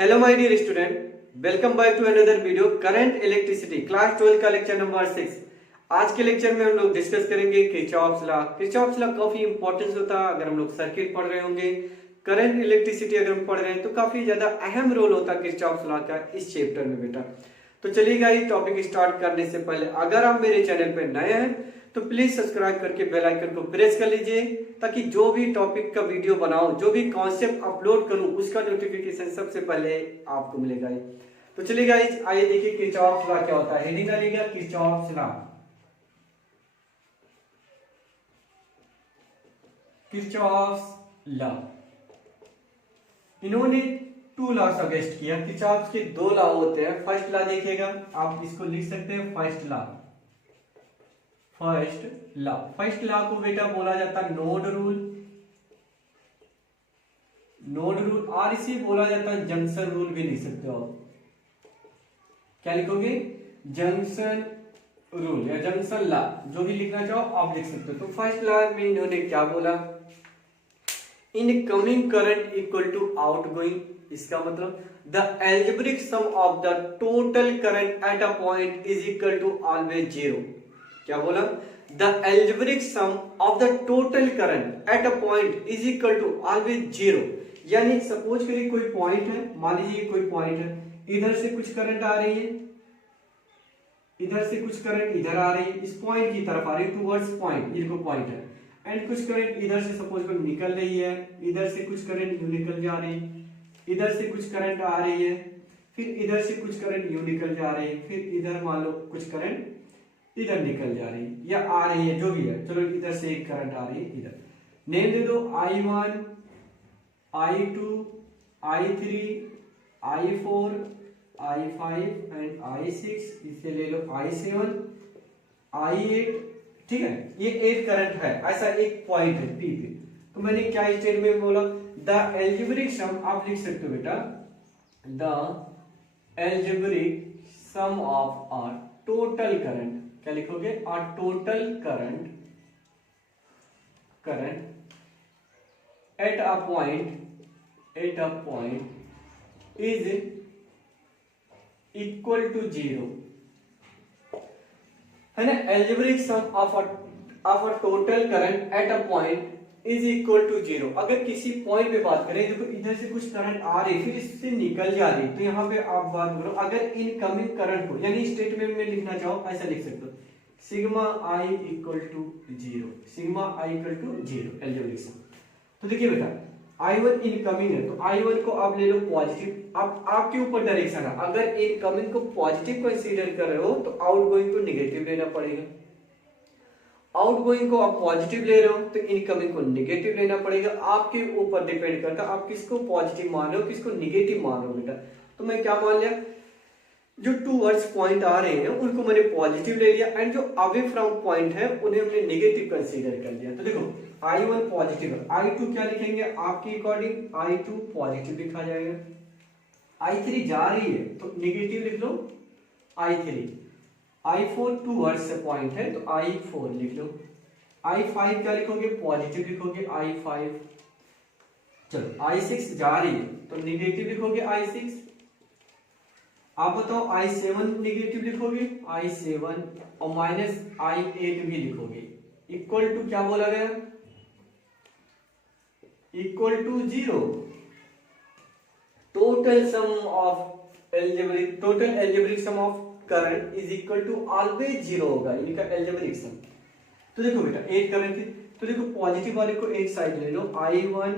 Hello my dear student, welcome back to another video current electricity class 12 का lecture number 6। आज के lecture में हम लोग डिस्कस करेंगे किरचॉफ्स लॉ। किरचॉफ्स लॉ काफी इंपॉर्टेंस होता है अगर हम लोग सर्किट पढ़ रहे होंगे। करंट इलेक्ट्रिसिटी अगर हम पढ़ रहे हैं तो काफी ज्यादा अहम रोल होता है किरचॉफ्स लॉ का इस चैप्टर में बेटा। तो चलिए गाइस, टॉपिक स्टार्ट करने से पहले अगर आप मेरे चैनल पे नए हैं तो प्लीज सब्सक्राइब करके बेल आइकन को प्रेस कर लीजिए ताकि जो भी टॉपिक का वीडियो बनाऊं, जो भी कॉन्सेप्ट अपलोड करूं, उसका नोटिफिकेशन सबसे पहले आपको मिलेगा। तो चलिए गाइस, आइए देखिए किरचॉफ्स लॉ क्या होता है। हेडिंग डालिएगा किरचॉफ्स लॉ। किरचॉफ्स लॉ, इन्होंने टू लॉ सजेस्ट किया। किरचॉफ्स के दो लॉ होते हैं। फर्स्ट लॉ देखिएगा, आप इसको लिख सकते हैं फर्स्ट लॉ। फर्स्ट लॉ को बेटा बोला जाता है नोड रूल। नोड रूल और इसे बोला जाता है जंक्शन रूल भी लिख सकते हो आप। क्या लिखोगे? जंक्शन रूल या जंक्शन लॉ, जो भी लिखना चाहो आप लिख सकते हो। तो फर्स्ट लॉ में इन्होंने क्या बोला? Incoming current equal to outgoing. इसका मतलब the algebraic sum of the total current at a point is equal to always zero. क्या बोला? The algebraic sum of the total current at a point is equal to always zero. यानी suppose करिए कोई point है, मान लीजिए कोई point है, इधर से कुछ करंट आ रही है, इधर से कुछ करंट इधर आ रही है, इस पॉइंट की तरफ आ रही है, टुवर्ड्स पॉइंट, ये कोई पॉइंट है। एंड कुछ करंट इधर से सपोज कर निकल रही है, इधर से कुछ करंट यूं निकल जा रही है, इधर से कुछ करंट आ रही है, फिर इधर से कुछ करंट यूं निकल जा रही है, फिर इधर मान लो कुछ करंट इधर निकल जा रही है या आ रही है, जो भी है। चलो इधर से एक करंट आ रही है इधर। नेम दे दो I1, I2, I3, I4, I5 and I6। इसे ले लो I7, I8। ठीक है, ये एक करंट है, ऐसा एक पॉइंट है P पे। तो मैंने क्या स्टेटमेंट बोला? द एल्जेब्रिक सम, आप लिख सकते हो बेटा, the algebraic sum of a total current. क्या लिखोगे? A total current at a point is equal to zero, है ना। Algebraic sum of a total current at a point is equal to zero. अगर किसी पॉइंट पे बात करें, देखो इधर से कुछ करंट आ रही फिर इससे निकल जा रही, तो यहाँ पे आप बात करो अगर इनकमिंग करंट को, यानी स्टेटमेंट में लिखना चाहो ऐसा लिख सकते हो, sigma I equal to zero, sigma I equal to zero algebraic sum. तो देखिए बेटा, I1 इनकमिंग है तो I1 को आप ले लो पॉजिटिव। अब आपके ऊपर डायरेक्शन है, अगर इनकमिंग को पॉजिटिव कंसीडर कर रहे हो तो आउटगोइंग को नेगेटिव लेना पड़ेगा। आउटगोइंग को आप पॉजिटिव ले रहे हो तो इनकमिंग को नेगेटिव लेना पड़ेगा। आपके ऊपर डिपेंड करता है आप किसको पॉजिटिव मान रहे हो, किसको नेगेटिव मान रहे हो बेटा। तो मैं क्या मान लिया, जो टूवर्ड्स पॉइंट आ रहे हैं उनको मैंने पॉजिटिव ले लिया, एंड जो अवे फ्रॉम पॉइंट है उन्हें हमने नेगेटिव कंसीडर कर लिया। तो देखो I1 पॉजिटिव है, I2 क्या लिखेंगे आपके अकॉर्डिंग? I2 पॉजिटिव लिखा जाएगा। I3 जा रही है तो नेगेटिव लिख लो I3। I4 टूवर्ड्स से पॉइंट है तो I4 लिख लो। I5 क्या लिखोगे? पॉजिटिव लिखोगे I5। चलो I6 जा रही है तो नेगेटिव लिखोगे I6। आप बताओ I7 नेगेटिव लिखोगे I7 और माइनस I8 भी लिखोगे। इक्वल टू क्या बोला गया? Equal to zero. Total algebraic sum of current is equal to always zero होगा, इनका एल्जेब्रिक सम। तो देखो बेटा, एक करंट थी तो देखो पॉजिटिव वाले को एक साइड ले लो, I1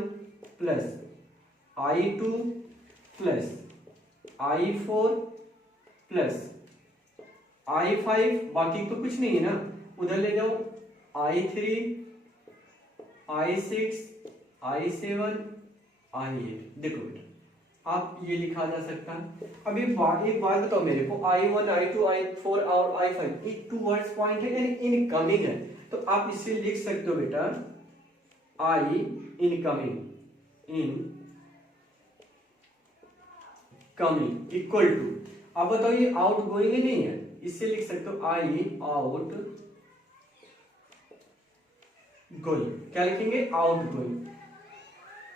plus I2 plus I4 plus I5, बाकी तो कुछ नहीं है ना, उधर ले जाओ I3, I6, I7, I8। देखो बेटा, आप ये लिखा जा सकता है। अब एक बात बताओ मेरे को, I1, I2, I4 और I5 एक टूवर्ड्स पॉइंट है यानी इनकमिंग है, तो आप इसे लिख सकते हो बेटा I इनकमिंग इक्वल टू, अब बताओ ये आउट गोइंग नहीं है, इससे लिख सकते हो I आउट गोइंग। क्या लिखेंगे? Outgoing.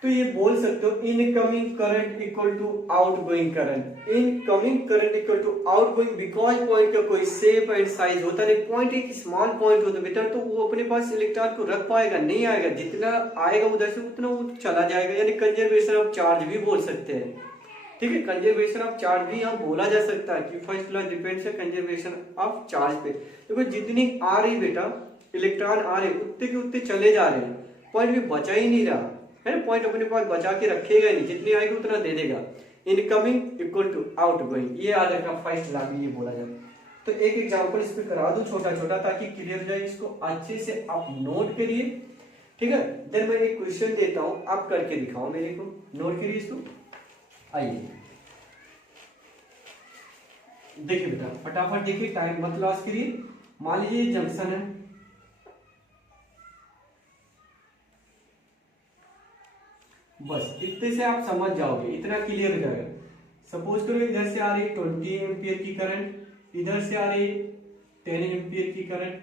तो ये बोल सकते हो incoming current equal to outgoing current, incoming current equal to outgoing, because point का कोई शेप एंड साइज होता नहीं, पॉइंट एक स्मॉल पॉइंट होता है बेटा, तो वो अपने पास इलेक्ट्रॉन को रख पाएगा नहीं, आएगा जितना आएगा उधर से उतना वो चला जाएगा, यानी कंजर्वेशन ऑफ चार्ज भी बोल सकते हैं। ठीक है, कंजर्वेशन ऑफ चार्ज भी यहाँ बोला जा सकता है कि फर्स्ट लॉ डिपेंड्स है कंजर्वेशन ऑफ चार्ज पे। देखो जितनी आ रही बेटा इलेक्ट्रॉन आ रहे उतने के उतने चले जा रहे हैं, पॉइंट भी बचा ही नहीं रहा है, पॉइंट अपने पास बचा के रखेगा नहीं, जितनी आएगी उतना दे देगा। इनकमिंग इक्वल टू आउटगोइंग, ये याद रखना फर्स्ट लॉ भी ये बोला जाता है। तो एक एग्जांपल इस पे करा दूं छोटा छोटा ताकि क्लियर हो जाए, इसको अच्छे से आप नोट करिए। ठीक है, देन मैं एक क्वेश्चन देता हूं, आप करके दिखाओ मेरे को, नोट करिए इसको। आइए देखिए बेटा फटाफट देखिए, टाइम मत लॉस करिए। मान लीजिए जंक्शन है, बस इतने से आप समझ जाओगे, इतना क्लियर हो जाएगा। सपोज करो इधर से आ रही 20 एम्पियर की करंट, इधर से आ रही 10 एम्पियर की करंट,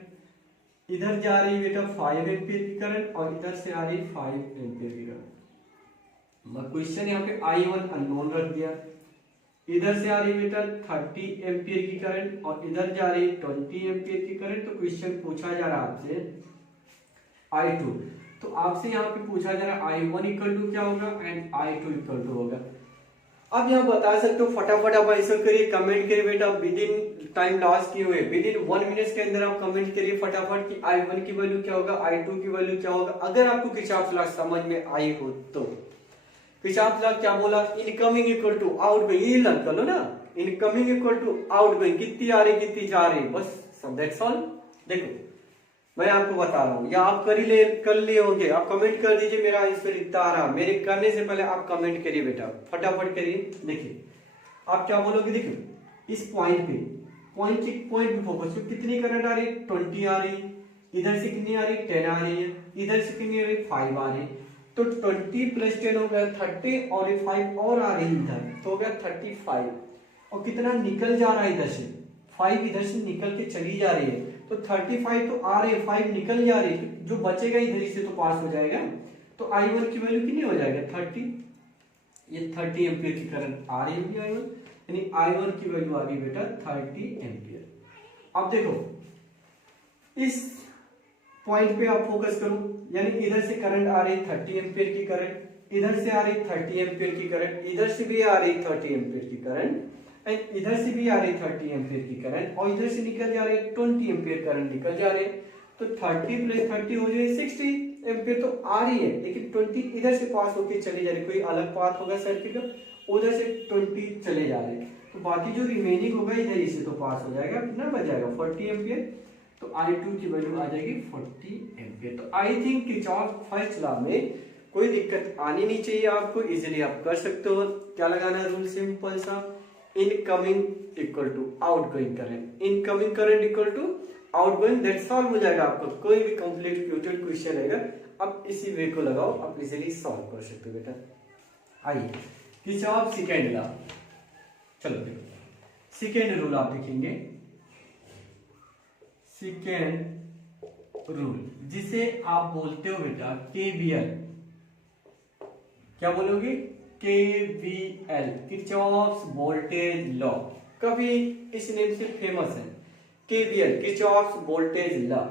इधर जा रही बेटा 5 एम्पियर की करंट, और इधर से आ रही 5 एम्पियर की करंट। क्वेश्चन यहाँ पे I1 अननोन रख दिया, इधर से आ रही बेटा 30 एम्पियर की करंट और इधर जा रही 20 एम्पियर की करंट। तो क्वेश्चन पूछा जा रहा है आपसे I2, तो आपसे यहाँ पे पूछा जा रहा है I1 इक्वल टू क्या होगा एंड I2 इक्वल टू होगा। अब यहाँ बता सकते हो, फटाफट आप आंसर करिए, कमेंट करिए बेटा, विद इन टाइम लॉस किए हुए, विद इन 1 मिनट के अंदर आप कमेंट करिए फटाफट कि I1 की वैल्यू क्या होगा, I2 की वैल्यू क्या होगा। अगर आपको किरचॉफ लॉ समझ में आई हो तो किरचॉफ लॉ क्या बोला, इनकमिंग इक्वल टू आउटगोइंग, ये लर्न कर लो ना, इनकमिंग इक्वल टू आउटगोइंग, कितनी आ रही कितनी जा रही, बस सब दैट्स ऑल। देखो मैं आपको बता रहा हूँ, या आप कर लिए होंगे, आप कमेंट कर दीजिए मेरा आंसर इतना आ रहा, मेरे करने से पहले आप कमेंट करिए बेटा, फटाफट करिए। देखिए आप क्या बोलोगे, देखिए इस पॉइंट पे पॉइंट पे फोकस, कितनी करंट आ रही, 20 आ रही, इधर से कितनी आ रही, 10 आ रही है, इधर से कितनी आ रही, 5 आ रही, तो 20 + 10 हो गया 30, और 5 और आ रही इधर तो हो गया 35, और कितना निकल जा रहा है इधर से, 5 इधर से निकल के चली जा रही है, तो 35 तो आ रहे हैं, 5 निकल जा रही है, जो बचेगा इधर से तो पास हो जाएगा। तो I1 की वैल्यू कितनी हो जाएगा, 30, ये 30 एम्पियर की करंट आ रही होगी I1, यानी I1 की वैल्यू आ गई बेटा 30 एम्पियर। अब देखो इस पॉइंट पे आप फोकस करो, यानी इधर से करंट आ रही 30 एम्पियर की करंट, इधर से आ रही 30 एम्पियर की करंट, इधर से भी आ रही 30 एम्पियर की करंट, एंड इधर से भी आ रही 30 एम्पियर की करंट, और इधर से निकल जा रही 20 एम्पियर करंट निकल जा रहे, तो 30 + 30 हो जाए 60 एम्पियर तो आ रही है, लेकिन 20 इधर से पास होकर चली जा रही, कोई अलग पाथ होगा सर्किट का, उधर से 20 चले जा रहे, तो बाकी जो रिमेनिंग होगा इधर ही से तो पास हो जाएगा, कितना बच जाएगा 40 एम्पियर, तो I2 की वैल्यू आ जाएगी 40 एम्पियर। तो I think Kirchhoff first law में कोई दिक्कत आनी नहीं चाहिए आपको, इजीली आप कर सकते हो। क्या लगाना है रूल, सिंपल सा, incoming equal to outgoing current, incoming current equal to outgoing, that solve हो जाएगा आपको। कोई भी कॉम्प्लिकेटेड क्वेश्चन रहेगा आप इसी वे को लगाओ, आप इजीली सॉल्व कर सकते हो बेटा। आइए किरचॉफ सेकंड लॉ, चलो देखो सेकंड रूल आप देखेंगे, सेकेंड रूल जिसे आप बोलते हो बेटा KVL, क्या बोलोगे, KVL, किरचॉफ्स वोल्टेज लॉ, काफी इस नेम से फेमस है KVL, किरचॉफ्स वोल्टेज लॉ,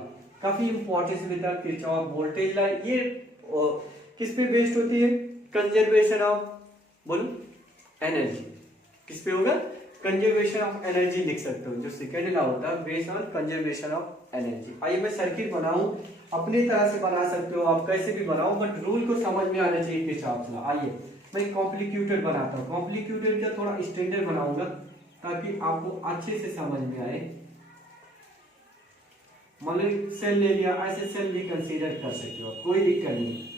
काफी इंपॉर्टेंस बेटा किरचॉफ वोल्टेज लॉ। ये किस पे बेस्ड होती है, कंजर्वेशन ऑफ, बोलो एनर्जी, किस पे होगा, कंजर्वेशन ऑफ एनर्जी लिख सकते हो, जो सेकेंड लॉ होता है based on conservation of energy. आइए मैं सर्किट बनाऊं, अपनी तरह से बना सकते हो आप, कैसे भी बनाओ, बट रूल को समझ में आना चाहिए किरचॉफ लॉ। आइए मैं कॉम्प्लिकेटेड बनाता हूँ, कॉम्प्लिकेटेड क्या थोड़ा स्टैंडर्ड बनाऊंगा ताकि आपको अच्छे से समझ में आए। मतलब सेल ले लिया, ऐसे सेल भी कंसीडर कर सकते हो, कोई दिक्कत नहीं।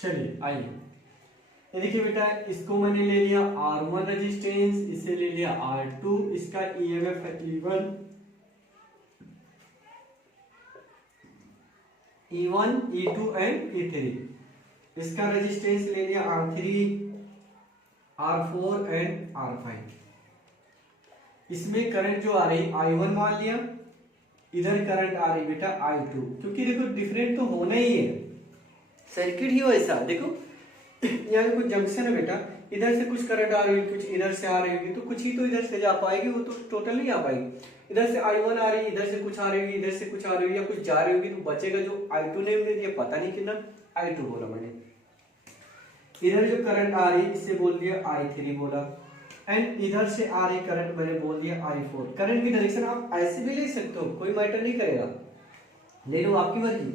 चलिए आइए ये देखिए बेटा, इसको मैंने ले लिया R1 रेजिस्टेंस, इसे ले लिया R2, इसका EMF है E1, E2 एंड E3, इसका रेजिस्टेंस ले लिया R3, R4 एंड R5। इसमें करंट जो आ रही I1 मान लिया, इधर करंट आ रही बेटा I2, क्योंकि देखो डिफरेंट तो होना ही है, सर्किट ही वैसा। देखो यहाँ कुछ जंक्शन है बेटा, इधर से कुछ करंट आ रही है, कुछ इधर से आ रही होगी, तो कुछ ही तो इधर से जा पाएगी, वो तो टोटल नहीं आ पाएगी। इधर से I1 आ रही है, इधर से कुछ आ रही होगी, इधर से कुछ आ रही होगी, या कुछ जा रही होगी, तो बचेगा जो I2 ने दे दिया, पता नहीं कितना I2 बोला मैंने। इधर जो करंट आ रही है इसे बोल दिया I3 बोला, एंड इधर से आ रही करंट मैंने बोल दिया I4। करंट की डायरेक्शन आप ऐसे भी ले सकते हो, कोई मैटर नहीं करेगा, ले लो आपकी मर्जी।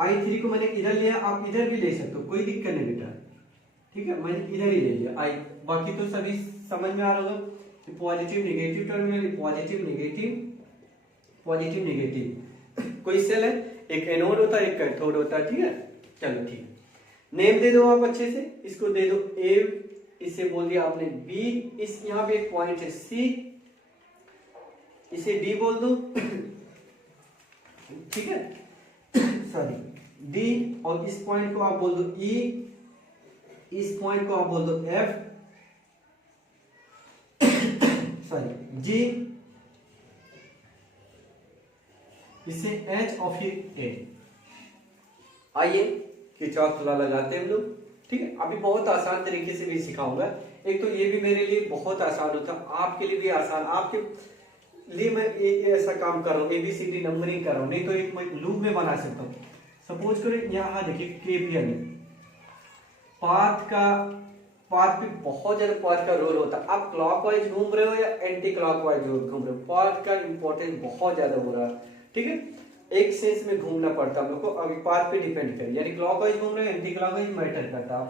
I3 को मैंने इधर लिया, आप इधर भी ले सकते हो, कोई दिक्कत नहीं बेटा, ठीक है, मैंने इधर ही ले लिया I। बाकी तो सभी समझ में आ रहा होगा, positive negative terminal, positive negative, positive negative. कोई सेल है, एक एनोड होता है, एक कैथोड होता है, ठीक है। चलो ठीक है, नेम दे दो आप अच्छे से, इसको दे दो A, इसे बोल दिया आपने B, इस यहाँ पे एक पॉइंट है C, इसे D बोल दो, ठीक है, सॉरी D, और इस पॉइंट को आप बोल दो E, इस पॉइंट को आप बोल दो F, सॉरी G, इसे H और फिर A। आइए खिंचाव थोड़ा लगाते हैं हम लोग, ठीक है। अभी बहुत आसान तरीके से भी सिखाऊंगा, एक तो ये भी मेरे लिए बहुत आसान होता, आपके लिए भी आसान, आपके लिए मैं ये ऐसा काम कर रहा हूँ, ABCD नंबरिंग कर रहा हूँ, नहीं तो एक मैं लूप में बना सकता हूँ। सपोज करें यहाँ देखिए KVL में पाथ पे बहुत ज्यादा पाथ का रोल होता है। आप क्लॉकवाइज घूम रहे हो या एंटी क्लॉकवाइज घूम रहे हो, पाथ का इंपॉर्टेंस बहुत ज्यादा हो रहा है, ठीक है। एक सेंस में घूमना पड़ता है हम लोग को, अभी पाथ पे डिपेंड करे, यानी क्लॉकवाइज घूम रहे हो, एंटी क्लॉकवाइज मैटर करता है।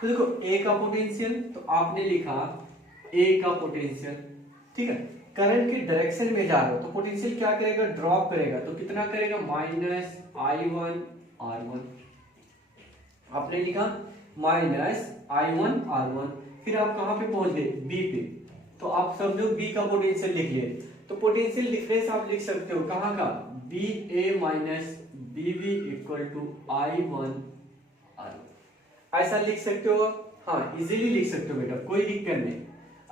तो देखो A का पोटेंशियल, तो आपने लिखा A का पोटेंशियल, ठीक है। करंट की डायरेक्शन में जा रहे हो तो पोटेंशियल क्या करेगा, ड्रॉप करेगा, तो कितना करेगा, -I1 R1। आपने लिखा -I1 R1, फिर आप कहां पे पहुंच गए, B पे, तो आप समझो B का पोटेंशियल लिख लिए। तो पोटेंशियल डिफरेंस आप लिख सकते हो कहां का, BA minus BB equal to I1 R1, ऐसा लिख सकते हो। हाँ इजीली लिख सकते हो बेटा, कोई दिक्कत नहीं,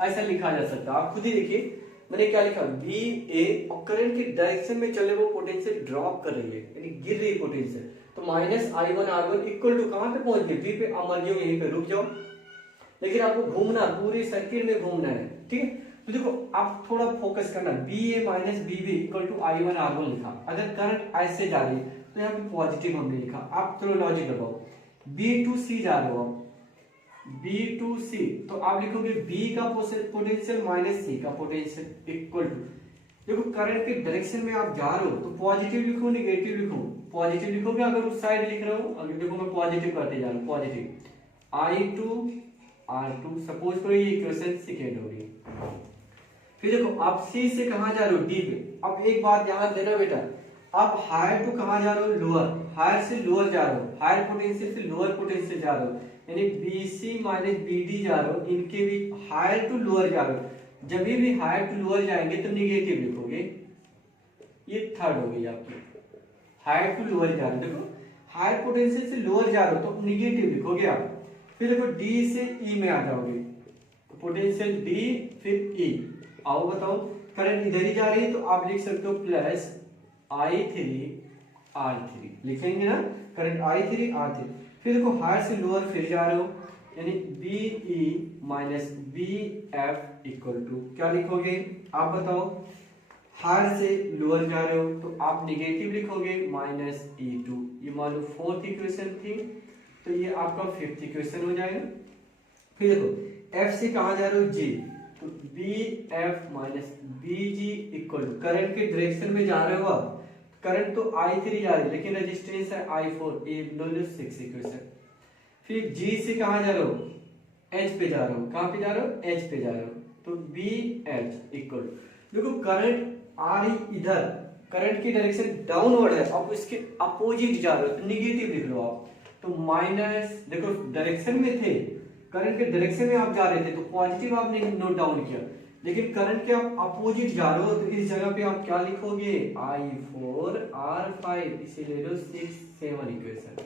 ऐसा लिखा जा सकता है। आप खुद ही देखिए मैंने क्या लिखा, BA, और करंट की डायरेक्शन में चले वो पोटेंशियल ड्रॉप कर रही है, यानी गिर रही है पोटेंशियल, तो -I1 R1 इक्वल टू कहां पे पहुंच गए, B पे। अमर यहीं पे रुक जाओ, लेकिन आपको घूमना, पूरे सर्किट में घूमना है, ठीक है। तो देखो आप थोड़ा फोकस करना, BA minus BB equal to I1 R1 लिखा, अगर करंट ऐसे जा रही है तो यहाँ पे पॉजिटिव हमने लिखा। आप चलो लॉजिक लगाओ, B टू C जा रहे हो आप, B टू C, तो आप लिखोगे B का पोटेंशियल माइनस C का पोटेंशियल इक्वल टू, देखो करंट के डायरेक्शन में आप जा रहे हो तो पॉजिटिव लिखो नेगेटिव लिखो, पॉजिटिव लिखोगे अगर उस साइड लिख रहे हो, अगर देखो मैं पॉजिटिव करते जा रहा हूँ, पॉजिटिव I2 R2, सपोज करो ये इक्वेशन सेकेंड हो गई। फिर देखो आप C से कहां जा रहे हो, D पे। अब एक बात ध्यान देना बेटा, आप हायर टू कहां जा रहे हो, लोअर, हायर से लोअर जा रहे हो, हायर पोटेंशियल से लोअर पोटेंशियल जा रहे हो, यानी BC माइनस BD जा रहे हो, इनके भी हायर टू लोअर जा रहे हो। जब भी हायर टू लोअर जाएंगे तो निगेटिव लिखोगे, ये थर्ड हो गई आपकी, हायर टू लोअर जा रहे हो, देखो हायर पोटेंशियल से लोअर जा रहे हो तो निगेटिव लिखोगे आप। फिर देखो D से E में आ जाओगे, तो पोटेंशियल D फिर E, आओ बताओ, करंट इधर ही जा रही है तो आप लिख सकते हो प्लस I3 R3, लिखेंगे ना, करंट I3 R3। फिर देखो हायर से लोअर फिर जा रहे हो, यानी BE minus BF equal to क्या लिखोगे, आप बताओ। हायर से लोअर जा रहे हो तो आप निगेटिव लिखोगे -E2, ये मान लो फोर्थ इक्वेशन थी, तो ये आपका फिफ्थ इक्वेशन हो जाएगा। फिर देखो F से कहां जा रहे हो, G, तो BF minus BG equal to, current के डायरेक्शन में जा रहे हो आप, करंट तो I3 जा रही है लेकिन रेजिस्टेंस है I4, ये 6 इक्वेशन। फिर G से कहां जा रहे हो, H पे जा रहे हो, कहां पे जा रहे हो, H पे जा रहे हो, तो BH इक्वल, देखो करंट आ रही इधर, करंट की डायरेक्शन डाउनवर्ड है, अब इसके अपोजिट जा रहे हो तो निगेटिव लिख लो आप, तो माइनस, देखो डायरेक्शन में थे करंट के डायरेक्शन में आप जा रहे थे तो पॉजिटिव आपने नोट डाउन किया, लेकिन करंट के आप अपोजिट जा रहे हो तो इस जगह पे आप क्या लिखोगे, I4R5, इसे ले लो 6 7 इक्वेशन।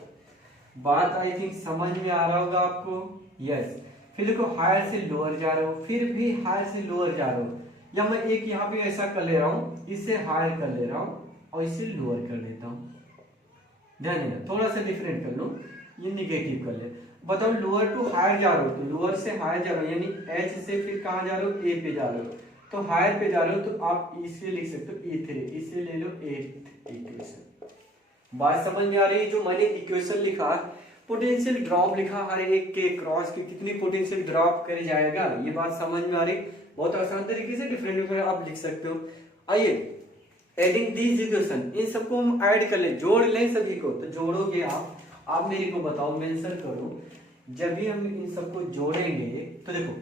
बात आई थिंक समझ में आ रहा होगा आपको, यस। फिर देखो हायर से लोअर जा रहे हो, फिर भी हायर से लोअर जा रहे हो, या मैं एक यहाँ पे ऐसा कर ले रहा हूँ, इससे हायर कर ले रहा हूँ और इसे लोअर कर लेता हूँ। ध्यान देना, थोड़ा सा डिफरेंट कर लो, ये निगेटिव कर ले। बताओ लोअर टू हायर जा रहे हो तो लोअर से हायर जा रहे हो, यानी H से फिर कहाँ जा रहे हो, A पे जा रहे हो, तो हायर पे जा रहे हो तो आप इसे लिख सकते हो E3, इसे ले लो 8th इक्वेशन। बात समझ में आ रही है? जो मैंने इक्वेशन लिखा, पोटेंशियल ड्रॉप लिखा, हर एक के क्रॉस की कितनी पोटेंशियल ड्रॉप करे जाएगा, ये बात समझ में आ रही? बहुत आसान तरीके से डिफरेंट आप लिख सकते हो। आइए एडिंग दीज इक्वेशन, इन सबको हम ऐड कर ले, जोड़ लें सभी को, तो जोड़ोगे आप मेरे को बताओ, मेंशन करो। जब भी हम इन सबको जोड़ेंगे तो देखो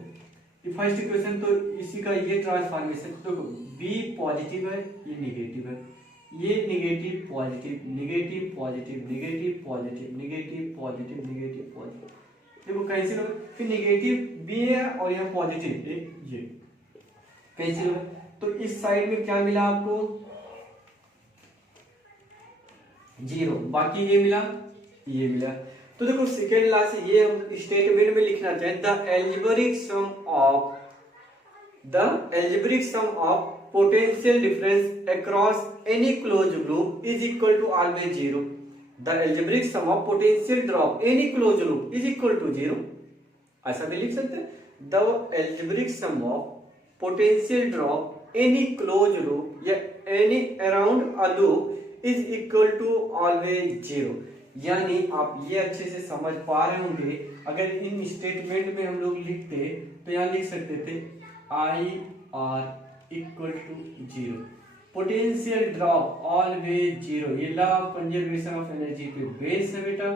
ये फर्स्ट इक्वेशन, तो इसी का ये ट्रांसफॉर्मेशन, देखो B पॉजिटिव है, ये निगेटिव है, ये negative positive negative positive negative positive negative positive negative positive, देखो कैंसिल हो, फिर नेगेटिव B है और यहाँ पॉजिटिव ये कैंसिल हो, तो इस साइड में क्या मिला आपको, 0, बाकी ये मिला, ये मिला। तो देखो सेकेंड लास्ट ये हम स्टेटमेंट में लिखना चाहें, the algebraic sum of potential difference across any close loop is equal to always 0। The algebraic sum of potential drop any close loop is equal to 0, ऐसा भी लिख सकते हैं। The algebraic sum of potential drop any close loop या any around a loop is equal to always 0। यानी आप ये अच्छे से समझ पा रहे होंगे, अगर इन स्टेटमेंट में हम लोग लिखते तो यहाँ लिख सकते थे IR equal to 0, potential drop always 0, ये law of conservation of energy पे बेस है बेटा।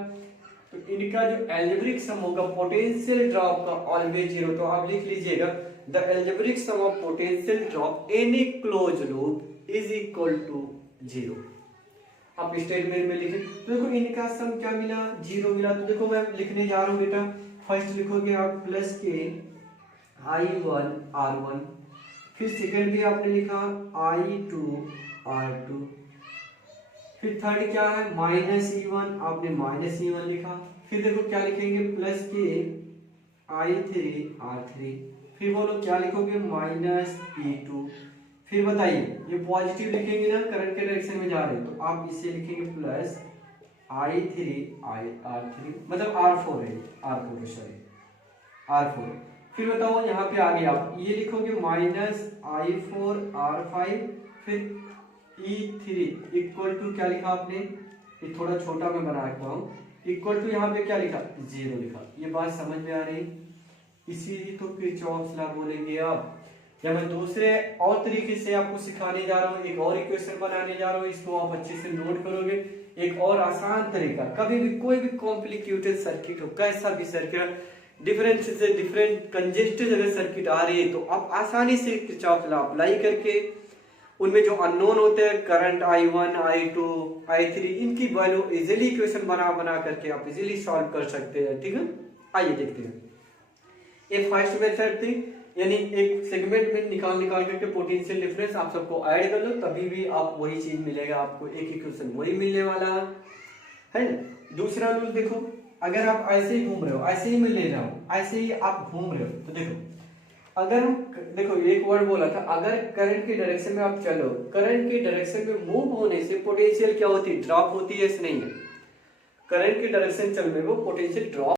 तो इनका जो एल्जेब्रिक सम होगा पोटेंशियल ड्रॉप का ऑलवेज 0, तो आप लिख लीजिएगा the algebraic sum of potential drop any close loop is equal to 0। आप स्टेटमेंट में लिखें तो देखो इनका सम क्या मिला, 0 मिला। तो देखो मैं लिखने जा रहा हूँ बेटा, फर्स्ट लिखोगे आप प्लस के I1 R1, फिर सेकंड भी आपने लिखा I2 R2, फिर थर्ड क्या है माइनस E1, आपने माइनस E1 लिखा, फिर देखो क्या लिखेंगे प्लस के I3 R3, फिर बोलो क्या लिखोगे माइनस E2, फिर बताइए ये पॉजिटिव लिखेंगे ना, करंट के डायरेक्शन में जा रहे हैं तो आप इसे लिखेंगे प्लस I3 R3, मतलब R4 है, R4 सॉरी R4। फिर बताओ यहाँ पे आगे आप ये लिखोगे माइनस I4 R5, फिर E3 इक्वल टू क्या लिखा आपने, ये थोड़ा छोटा मैं बना रखा हूँ, इक्वल टू यहाँ पे क्या लिखा 0 लिखा। ये बात समझ में आ रही? इसी तो किरचॉफ लॉ बोलेंगे आप, या मैं दूसरे और तरीके से आपको सिखाने जा रहा हूँ, एक और इक्वेशन बनाने जा रहा हूँ, इसको आप अच्छे से नोट करोगे। एक और आसान तरीका, कभी भी कोई भी कॉम्प्लिकेटेड सर्किट हो, कैसा भी सर्किट, डिफरेंट से डिफरेंट कंजेस्टेड अगर सर्किट आ रही है तो आप आसानी से किरचॉफ लॉ अप्लाई करके उनमें जो अननोन होते हैं करंट I1 I2 I3, इनकी वैल्यू इजीली इक्वेशन बना करके आप इजीली सॉल्व कर सकते हैं। ठीक है, आइए देखते हैं। ये फर्स्ट मेथड थी, यानी एक सेगमेंट में निकाल करके पोटेंशियल डिफरेंस आप सबको ऐड कर लो, तभी भी आप वही चीज मिलेगा, आपको एक इक्वेशन वही मिलने वाला है ना। दूसरा रूल देखो, अगर आप ऐसे ही घूम रहे हो, ऐसे ही मैं ले रहा हूं, ऐसे ही आप घूम रहे हो, तो देखो अगर हम देखो एक वर्ड बोला था, अगर करंट की डायरेक्शन में आप चलो, करंट की डायरेक्शन में मूव होने से पोटेंशियल क्या होती है, ड्रॉप होती है, नहीं है। करंट की डायरेक्शन चलने में वो पोटेंशियल ड्रॉप